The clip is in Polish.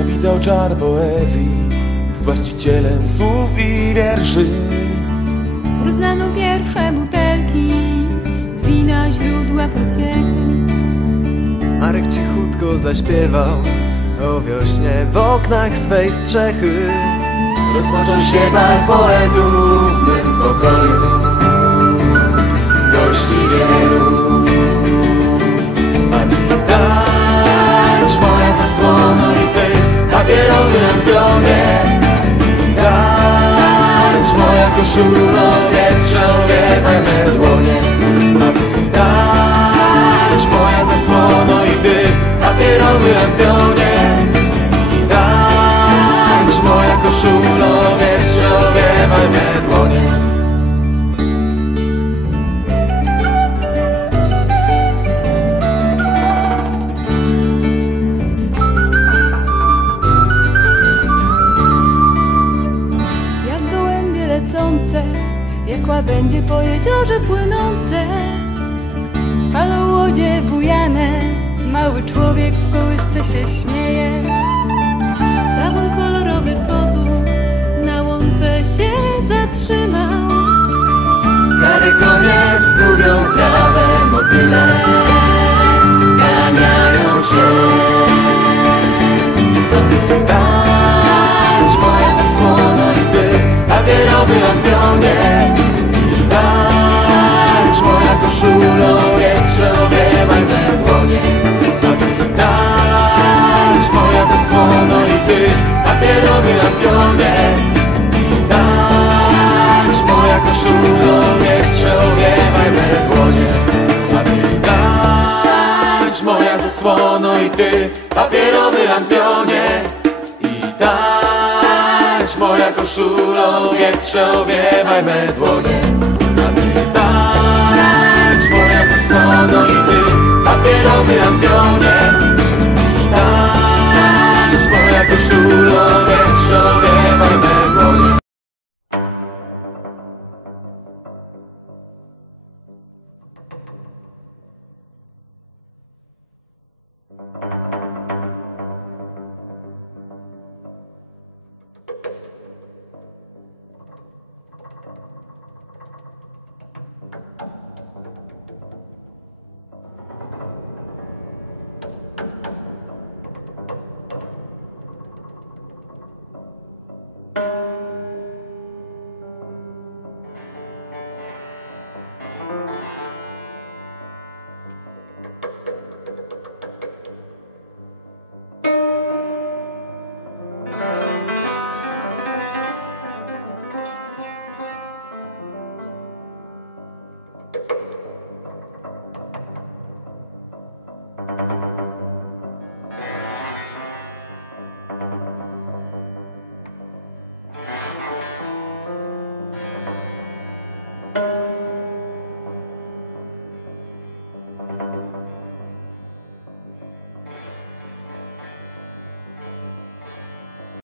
Zawitał czar poezji z właścicielem słów i wierszy. Roznano pierwsze butelki z wina źródła pociechy. Marek cichutko zaśpiewał o wiośnie w oknach swej strzechy. Rozpoczął się bal poetów w mym pokoju. Gości wielu. Moja koszulo wietrze owiewaj me dłonie. A ty dać moja zasłona i ty papierowy lampionie. Jak łabędzie po jeziorze płynące. Falą łodzie bujane, mały człowiek w kołysce się śmieje. Tabun kolorowych wozów na łące się zatrzymał. Kary konie zgubią trawę, motyle i ty papierowy lampionie. I dać moja koszulo wietrze owiewaj me dłonie. A ty dać moja zasłono i ty papierowy lampionie.